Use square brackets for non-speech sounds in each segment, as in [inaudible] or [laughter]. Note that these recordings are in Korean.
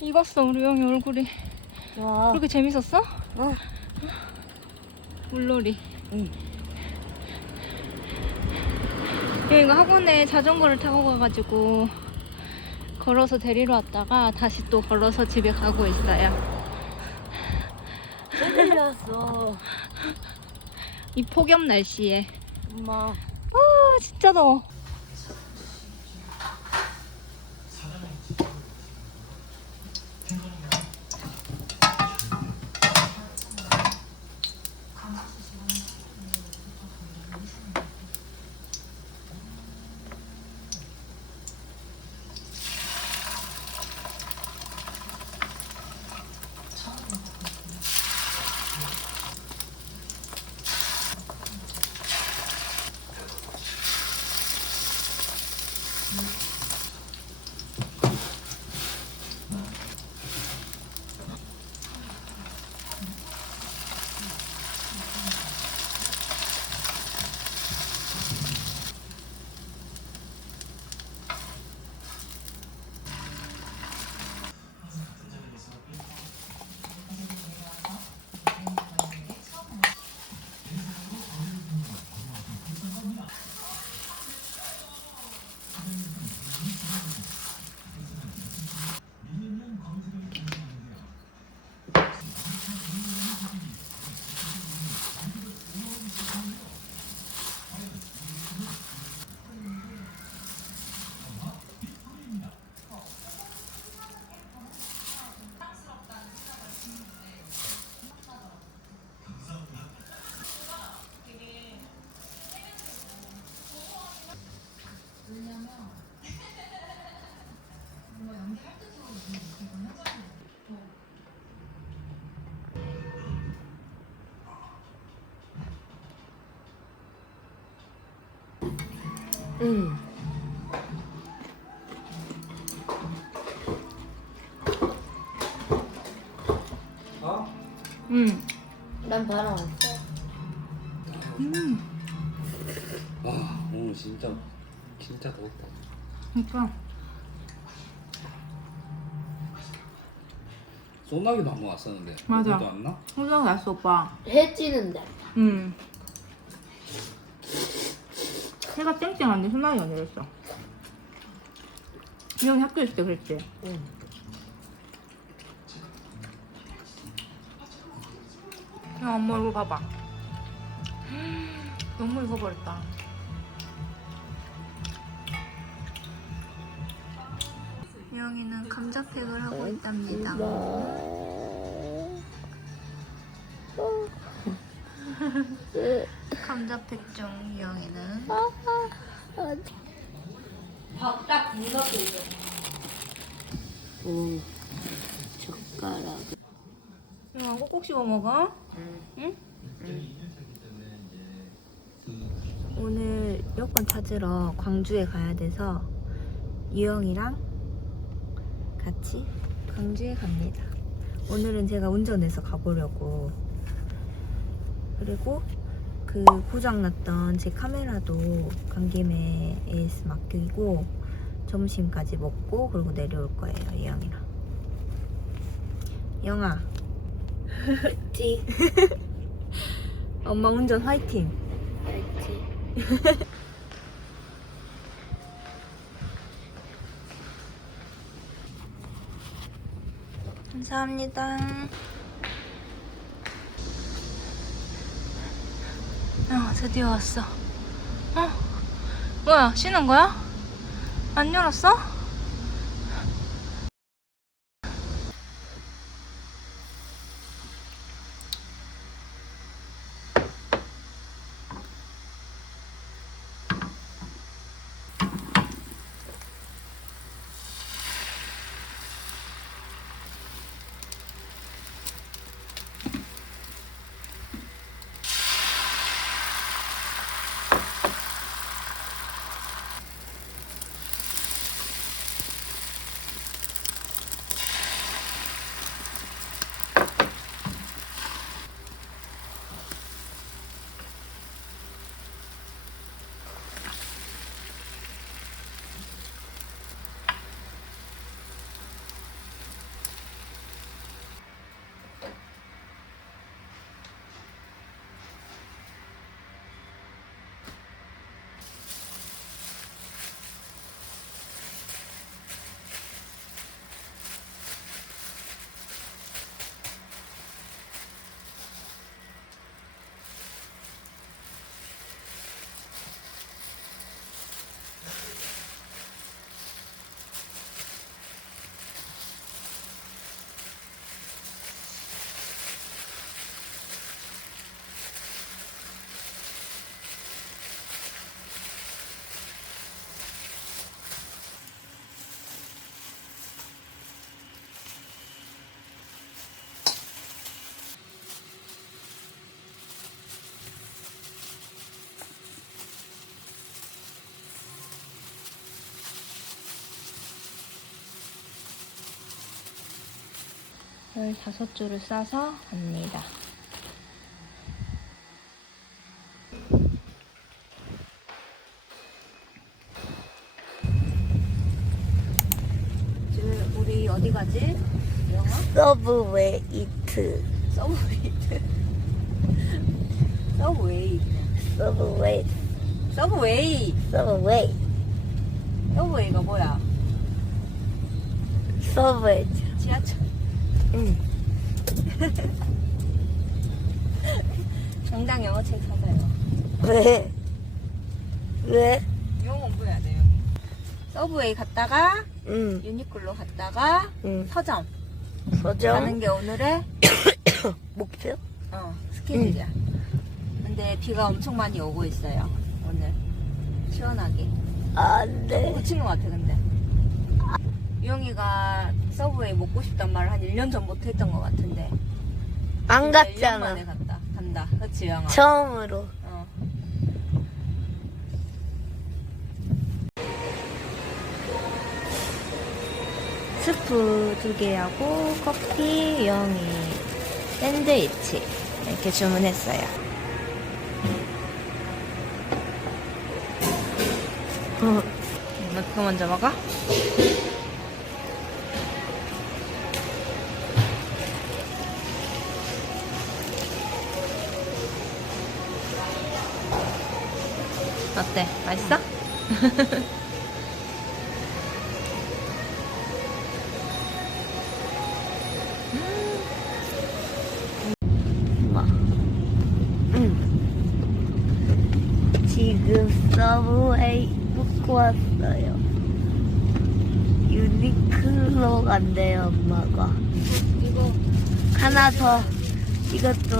입었어 우리 영이 얼굴이 와, 그렇게 재밌었어? 어. 물놀이 응. 여기가 학원에 자전거를 타고 가가지고 걸어서 데리러 왔다가 다시 또 걸어서 집에 가고 있어요 흔들렸어. 이 폭염 날씨에 엄마. 아 진짜 더워 Mm-hmm. 응. 어? 음. 난 바로 왔어. 음. 와 오늘 진짜 진짜 더웠다 그러니까 소나기도 한번 왔었는데 맞아. 오늘도 안 나? 호정 났어 오빠 해 찌는데. 음. 해가 쨍쨍한데 소나기가 내렸어. 이 형이 학교 있을 때 그랬지. 응. 야 엄마 얼굴 봐봐. [gasps] 너무 익어버렸다. 유영이는 감자팩을 하고 있답니다 [laughs] 감자팩 중 유영이는 밥딱 눌러서 있어. 응. 젓가락. 유영아 꼭꼭 씹어 먹어 응? 오늘 여권 찾으러 광주에 가야 돼서 유영이랑 같이 광주에 갑니다. 오늘은 제가 운전해서 가보려고. 그리고 그 고장났던 제 카메라도 간 김에 AS 맡기고 점심까지 먹고 그리고 내려올 거예요, 유영이랑. 영아, 티. 엄마 운전 화이팅! 알지. [laughs] 감사합니다. 아, 드디어 왔어. 어? 뭐야, 쉬는 거야? 안 열었어? 15줄을 싸서 갑니다. 지금 우리 어디 가지? 영화? 서브웨이트. 서브웨이트. 서브웨이. 서브웨이. 서브웨이. 서브웨이. 서브웨이가 뭐야? 서브웨이트. 지하철. 응. 정당 영어책 사세요. 왜? 왜? 영어 공부해야 돼요. 서브웨이 갔다가 응. 유니클로 갔다가 응. 서점 서점. 가는 게 오늘의 [coughs] 목표? 어, 스케줄이야. 근데 비가 엄청 많이 오고 있어요. 오늘 시원하게. 안 돼. 그친 것 같아 근데. 유영이가 서브웨이 먹고 싶단 말을 한 1년 전부터 했던 것 같은데. 안 진짜 1년 갔잖아. 만에 갔다. 간다. 그치 유영아? 처음으로. 어. 스프 두 개하고 커피, 영이, 샌드위치 이렇게 주문했어요. 어, 너 그거 먼저 먹어? 어때? 맛있어? 지금 서브웨이 먹고 왔어요. 유니클로 간대요, 엄마가. 이거 하나 더. 이것도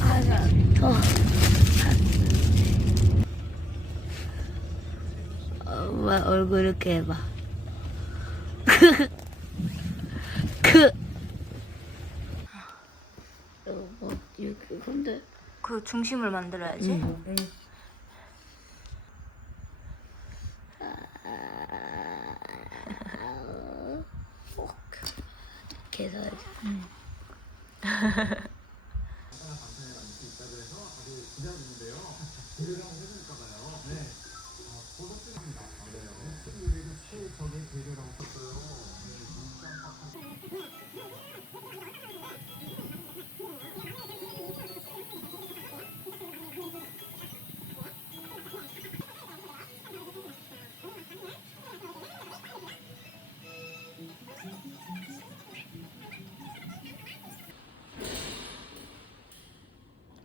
하나 더. 엄마 얼굴 이렇게 해봐. [laughs] 그. 이렇게, 근데. 그 중심을 만들어야지. 응. 계속. [laughs] [laughs]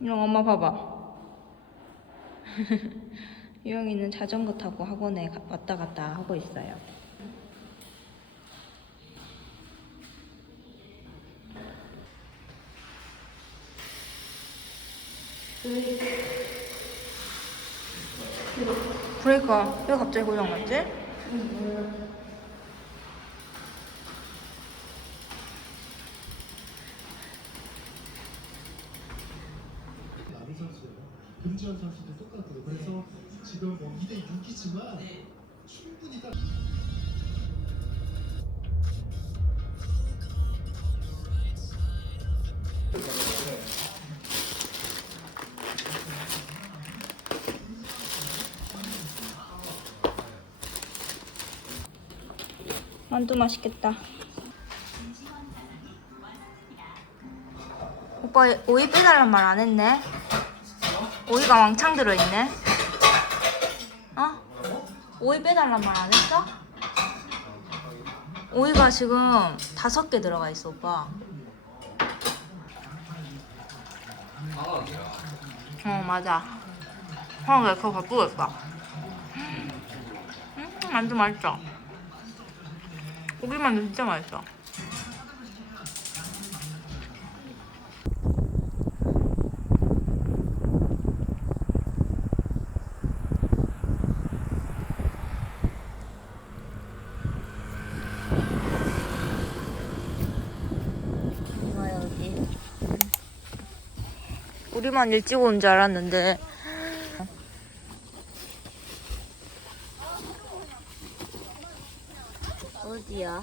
유영 엄마 봐봐. [laughs] 유영이는 자전거 타고 학원에 가- 왔다 갔다 하고 있어요. 그러니까 왜 갑자기 고장 났지? 나비 선수예요. 금지현 선수도 똑같고요. 그래서 지금 뭐 2대 6이지만 충분히 딱 만두 맛있겠다. 오빠 오이 빼달란 말 안 했네. 오이가 왕창 들어있네. 어? 오이 빼달란 말 안 했어? 오이가 지금 다섯 개 들어가 있어 오빠. 어 맞아. 아왜 그거 올까? 음 만두 맛있어. 고기만두 진짜 맛있어. 엄마 여기. 우리만 일찍 온 줄 알았는데 어디야?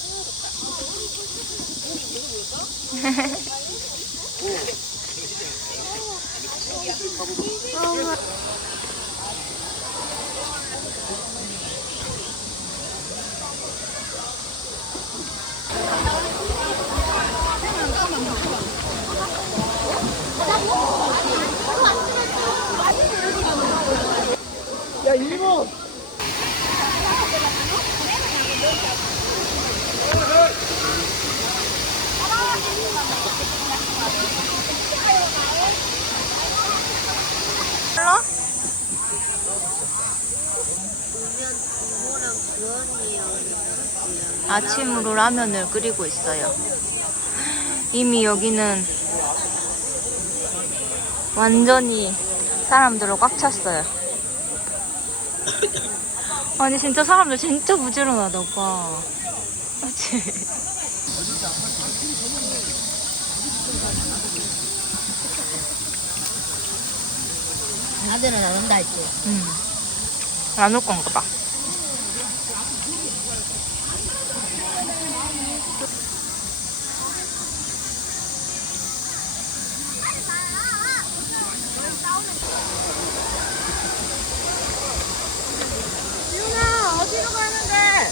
야, 일본! 아침으로 라면을 끓이고 있어요. 이미 여기는 완전히 사람들로 꽉 찼어요. 아니 진짜 사람들 진짜 부지런하다 오빠. 그치? 나들은 안 온다 했지. 응. 안 올 건가 봐. 유나 어디로 가는데?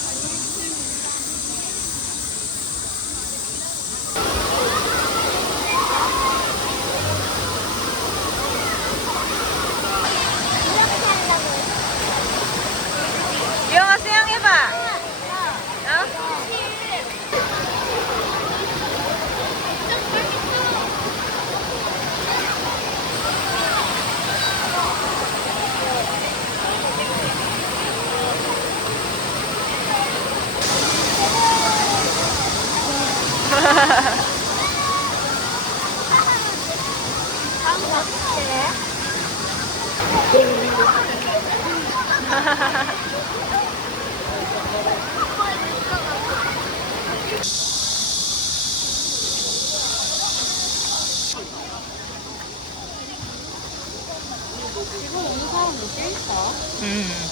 이영아 수영해봐. 어? 음.